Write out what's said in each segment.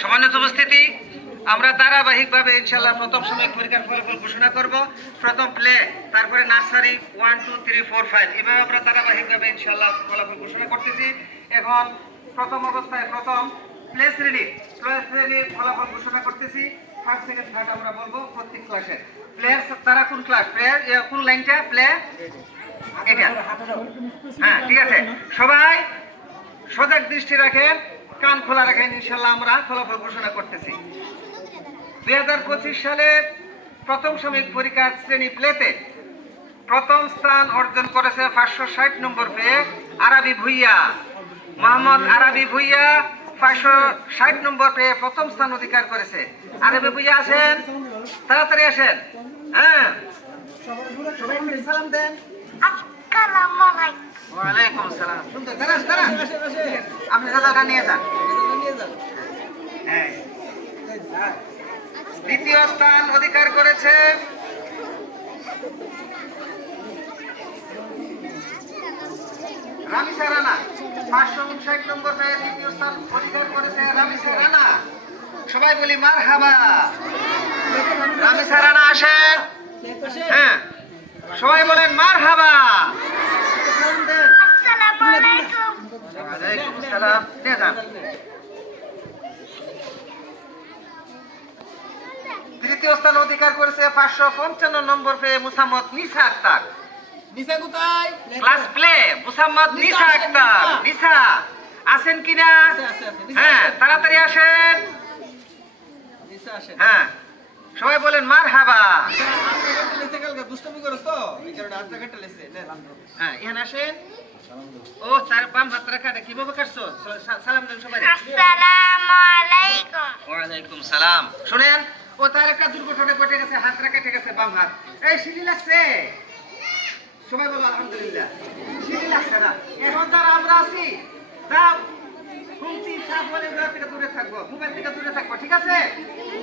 সম্মানিত উপস্থিতি, আমরা ধারাবাহিকভাবে ইনশাল্লাহ প্রথম সময় পরীক্ষার ফলাফল ঘোষণা করব। প্রথম প্লে তারপরে nursery one two three four five এভাবে আমরা ধারাবাহিকভাবে ইনশাল্লাহ ফলাফল ঘোষণা করতেছি। এখন প্রথম অবস্থায় প্রথম প্লে শ্রেণি প্লে শ্রেণির ফলাফল ঘোষণা করতেছি। ফার্স্ট সেকেন্ড থার্ড আমরা বলব প্রত্যেক ক্লাসে প্লেয়ার তারা কোন ক্লাস প্লেয়ার কোন লাইনটা প্লে এটা। হ্যাঁ ঠিক আছে। সবাই সজাগ দৃষ্টি রাখেন। কান খোলা রাখেন ইনশাল্লাহ আমরা ফলাফল ঘোষণা করতেছি। দুই হাজার পঁচিশ সালে প্রথম সাময়িক পরীক্ষার শ্রেণি প্লেতে প্রথম স্থান অর্জন করেছে পাঁচশো ষাট নম্বর পেয়ে আরবি ভুইয়া। মোহাম্মদ আরবি ভুইয়া পাঁচশো ষাট নম্বর পেয়ে প্রথম স্থান অধিকার করেছে। আরবি ভুইয়া আসেন, তাড়াতাড়ি আসেন। হ্যাঁ। সবাই সালাম দেন। Assalamualaikum. ওয়ালাইকুম আসসালাম সুন্দর দাঁড়ান দাঁড়ান আপনি রেজাল্টটা নিয়ে যান। হ্যাঁ। দ্বিতীয় স্থান অধিকার করেছে রামিসা রানা পাঁচশো উনষাট নম্বর পেয়ে দ্বিতীয় স্থান অধিকার করেছে রামিসা রানা সবাই বলি মার হাবা রামিসা রানা আসেন হ্যাঁ। সবাই বলেন মার হাবা আসসালাম যান তৃতীয় স্থান অধিকার করেছে পাঁচশো পঞ্চান্ন নম্বর পেয়ে মুসাম্মদ নিসা আক্তার। নিশা কোথায়? ক্লাস প্লে মুসাম্মদ নিসা আক্তার। নিসা। আছেন কিনা। নিসা হ্যাঁ তাড়াতাড়ি আসেন। হ্যাঁ। সবাই বলেন মার হাবা তো। হ্যাঁ এখানে আসেন। ও তার বাম হাত রাখাটা কীভাবে কাটছো? সালাম দেন সবাই. ওয়ালাইকুম সালাম। শুনেন ও তার একটা দুর্ঘটনা ঘটে গেছে হাতটা কেটে গেছে বাম হাত। এই সিঁড়ি লাগছে। সবাই বলো আলহামদুলিল্লাহ। সিঁড়ি লাগছে না। এখন যারা আমরা আছি দাও খুঁটি সাপ দূর থেকে দূরে থাকব মোবাইল থেকে দূরে থাকব, ঠিক আছে?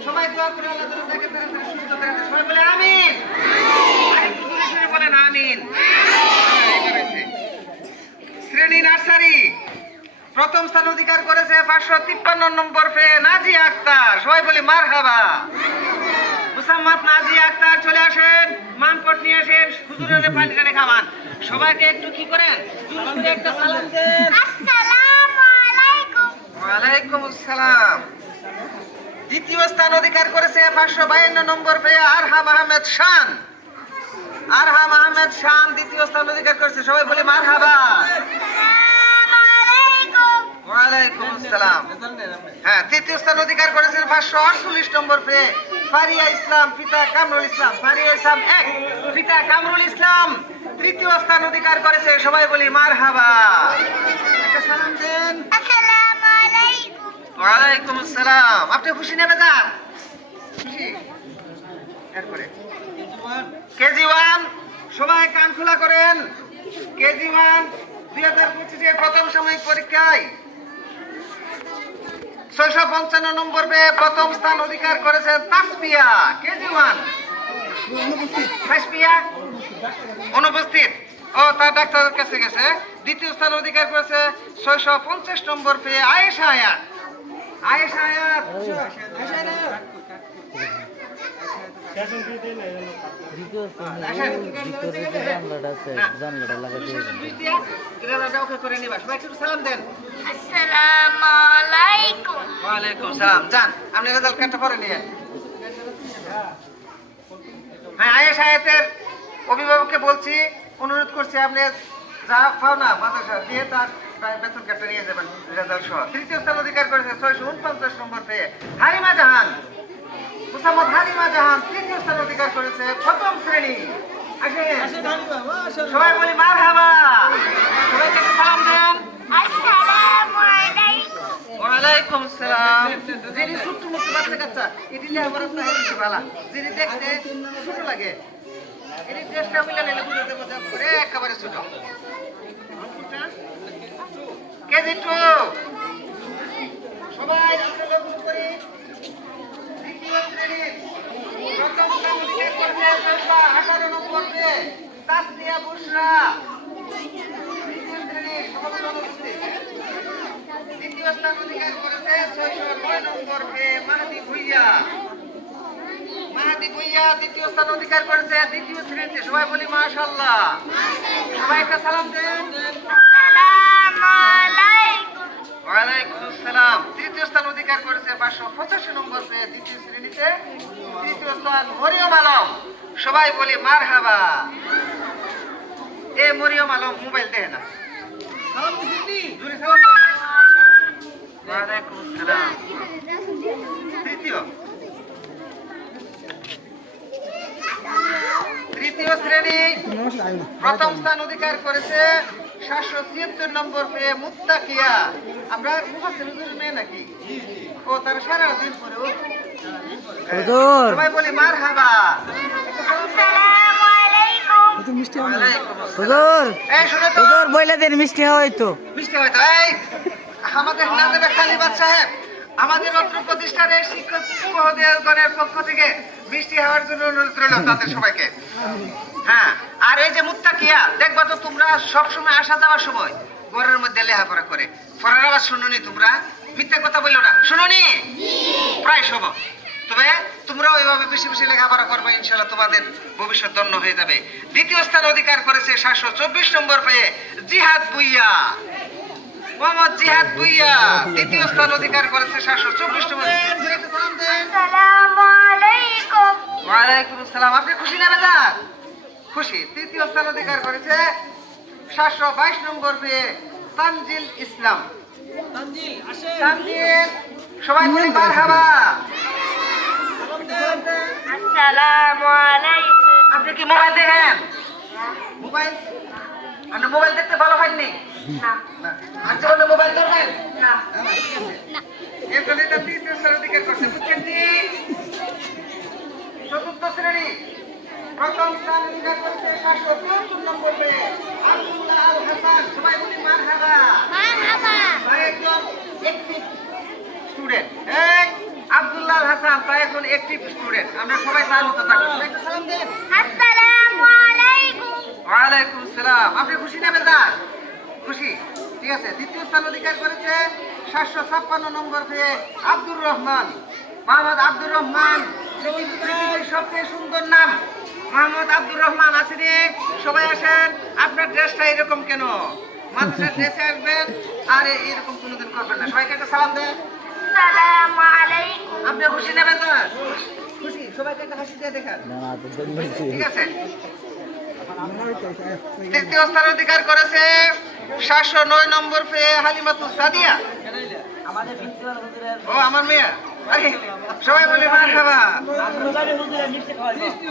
সবাই দোয়া করে আল্লাহ দূরে থাকে তাড়াতাড়ি সুস্থ করে দেয়। সবাই বলে আমিন। আরেকটু জোরে জোরে বলেন আমিন। শ্রেণি নার্সারি, প্রথম স্থান অধিকার করেছে পাঁচশো তিপ্পান্ন নম্বর পেয়ে নাজিয়া আক্তার। সবাই বলি মার হাবা মুসাম্মদ নাজিয়া আক্তার, চলে আসেন। মানপট নিয়ে আসেন। হুজুরের পানি টানি খাওয়ান সবাইকে একটু কি করেন? একটা সালাম দেন। Assalamualaikum. ওয়ালাইকুম আসসালাম। দ্বিতীয় স্থান অধিকার করেছে পাঁচশো বায়ান্ন নম্বর পেয়ে আরহাম আহমেদ শান। আরহাম আহমেদ শান দ্বিতীয় স্থান অধিকার করেছে। সবাই বলি মার হ্যাঁ আটচল্লিশ নম্বর পেয়ে ফারিয়া পিতা কামরুল পিতা কামরুল ইসলাম তৃতীয় স্থান অধিকার করেছে। সবাই বলি মার হাবা সালাম দেন. ওয়ালাইকুম আসসালাম। আপনি খুশি কেজি ওয়ান সবাই কান খোলা করেন। কেজি ওয়ান দুই হাজার প্রথম সাময়িক পরীক্ষায় ছয়শো পঞ্চান্ন নম্বর পেয়ে প্রথম স্থান অধিকার করেছেন তাসপিয়া কেজি ওয়ান অনুপস্থিত। ও, তার ডাক্তারের কাছে গেছে। দ্বিতীয় স্থান অধিকার করেছে ছয়শো পঞ্চাশ নম্বর পেয়ে আয়েশা আয়াত আপনি রেজাল্ট কার্ডটা পরে নিয়ে। হ্যাঁ, আয়েশ আয়াতের অভিভাবককে বলছি অনুরোধ করছি আপনি যা পাও না মাদ্রাসা দিয়ে তার বেতন কার্ডটা নিয়ে যাবেন রেজাল্ট সহ। তৃতীয় স্থান অধিকার করেছে ছয়শো উনপঞ্চাশ নম্বর পেয়ে হারিমা জাহান। মুসাম্মদ হারিমা জাহান তৃতীয় স্থান অধিকার করেছে প্রথম শ্রেণি। সবাই বলি মার হাবা সবাইকে সালাম দেন। ওয়ালাইকুম সালাম যিনি ছোট্ট মুখ বাচ্চা কাচ্চা এটি লিয়া বড় না হেলছি ভালা যিনি দেখতে ছোট লাগে এটি চেষ্টা মিলে নিলে বুঝে দেবো যে করে একেবারে ছোট। কেজি টু সবাই দ্বিতীয় স্থান অধিকার করছে ছয়শো নয় নম্বর মাহাদি ভুইয়া। মাহাদি ভুইয়া দ্বিতীয় স্থান অধিকার করেছে, দ্বিতীয় শ্রেণীতে সবাই বলি মাশাল্লাহ সবাই একটা সালাম দেন। সবাই বলি মার হাবা এ মরিয়ম আলম মোবাইল দেয় না। তৃতীয় শ্রেণি প্রথম স্থান অধিকার করেছে সাতশো ছিয়াত্তর নম্বর পেয়ে মুত্তাকিয়া। আমরা মুফাসসির হুজুরের মেয়ে নাকি? ও তার সারা দিন পরে ও সবাই বলি মার হাবা আসসালামু। আলাইকুম হুজুর। এই শুনে তো। হুজুর মিষ্টি হয় তো। মিষ্টি হয়তো এই আমাদের নাজেবে বাচ্চা সাহেব আমাদের অত্র প্রতিষ্ঠানের শিক্ষক মহোদয়গণের পক্ষ থেকে মিষ্টি হওয়ার জন্য অনুরোধ রইল তাদের সবাইকে। হ্যাঁ আর এই যে মুত্তাকিয়া, দেখবা তো তোমরা সবসময় আসা যাওয়ার সময় ঘরের মধ্যে লেখাপড়া করে। পড়ার আওয়াজ শুনুনি তোমরা? মিথ্যা কথা বলল না। শুনুনি? প্রায় সময় তবে তোমরাও এভাবে বেশি বেশি লেখাপড়া করবে ইনশাল্লাহ তোমাদের ভবিষ্যৎ দন্য হয়ে যাবে। দ্বিতীয় স্থান অধিকার করেছে সাতশো চব্বিশ নম্বর পেয়ে জিহাদ বুইয়া মোহাম্মদ জিহাদ বুইয়া দ্বিতীয় স্থান অধিকার করেছে সাতশো চব্বিশ ওয়ালাইকুম আসসালাম আপনি খুশি না বেদা খুশি। তৃতীয় স্থান অধিকার করেছে সাতশো বাইশ নম্বর পেয়ে তানজিল ইসলাম। তানজিল সবাই বলি মারহাবা। আসসালামু আলাইকুম। আপনি কি মোবাইল দেখেন? মোবাইল? আপনি মোবাইল দেখতে ভালো পাননি? না। না। আচ্ছা বলে মোবাইল দেখেন না এর জন্য এটা তৃতীয় স্থান অধিকার করছে বুঝছেন কি চতুর্থ শ্রেণি প্রথম স্থান অধিকার করছে সাতশো চুয়াত্তর নম্বর আব্দুল্লাহ আল হাসান সবাই বলি মারহাবা। মারহাবা। একজন একটিভ স্টুডেন্ট এই আব্দুল্লাহ হাসান তাই একজন একটিভ স্টুডেন্ট আমরা সবাই তার মতো থাকব। একটা সালাম দেন আসসালামু আলাইকুম। ওয়ালাইকুম সালাম আপনি খুশি নেবেন না খুশি। ঠিক আছে। দ্বিতীয় স্থান অধিকার করেছে সাতশো ছাপ্পান্ন নম্বর পেয়ে আব্দুর রহমান। মোহাম্মদ আব্দুর রহমান। পৃথিবীর সবচেয়ে সুন্দর নাম। মোহাম্মদ আব্দুর রহমান আসেনি। সবাই আসেন। আপনার ড্রেসটা এরকম কেন? মানুষের ড্রেসে আসবেন আর এরকম কোনোদিন করবেন না। সবাইকে একটা সালাম দেন। আপনি খুশি নেবেন না খুশি? সবাইকে একটা হাসি দিয়ে দেখান। ঠিক আছে? তৃতীয় স্থান অধিকার করেছে সাতশো নয় নম্বর পেয়ে হালিমাতু সাদিয়া। ও আমার মেয়ে। সবাই বলে মার খাবা।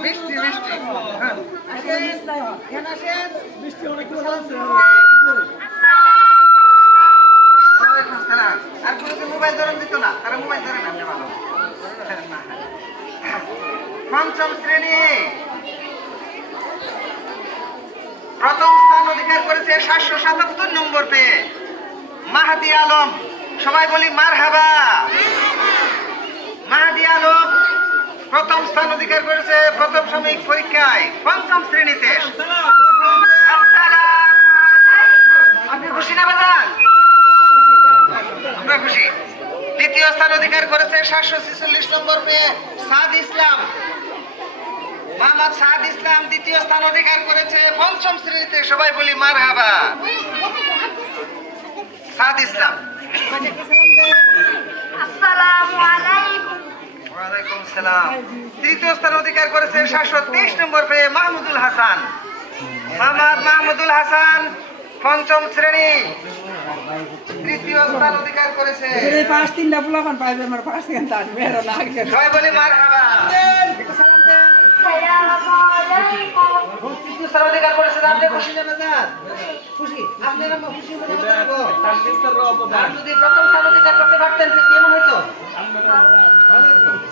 মিষ্টি মিষ্টি। আর কোনো মোবাইল ধরেন দিত না, তারা মোবাইল ধরে না পঞ্চম শ্রেণি। প্রথম স্থান অধিকার করেছে সাতশো সাতাত্তর নম্বর পেয়ে। মাহাদি আলম, সবাই বলি মার হাবা মাহাদি আলম প্রথম স্থান অধিকার করেছে প্রথম সাময়িক পরীক্ষায় পঞ্চম শ্রেণীতে। দ্বিতীয় স্থান অধিকার করেছে সাতশো ছেচল্লিশ নম্বর পেয়ে সাদ ইসলাম। মোহাম্মদ সাদ ইসলাম দ্বিতীয় স্থান অধিকার করেছে পঞ্চম শ্রেণীতে। সবাই বলি মার হাবা সাদ ইসলাম। আসসালামু আলাইকুম। ওয়ালাইকুম সালাম। তৃতীয় স্থান অধিকার করেছে সাতশো তেইশ নম্বর পেয়ে মাহমুদুল হাসান। মোহাম্মদ মাহমুদুল হাসান পঞ্চম শ্রেণি। তৃতীয় স্থান অধিকার করেছে। পাঁচ তিনটা পোলাপান পাইবে আমার পাঁচ থেকে তার মেয়ের না সবাই বলি মার তৃতীয় স্থান অধিকার আপনি খুশি না খুশি? আপনি আমার খুশি মনে আর যদি প্রথম স্থান অধিকার করতে পারতেন কেমন হতো?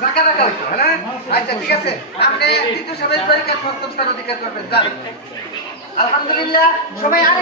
জাকা রাখা হ্যাঁ? আচ্ছা ঠিক আছে। আপনি দ্বিতীয় সাময়িক পরীক্ষায় প্রথম স্থান অধিকার করবেন আলহামদুলিল্লাহ। সবাই আরেক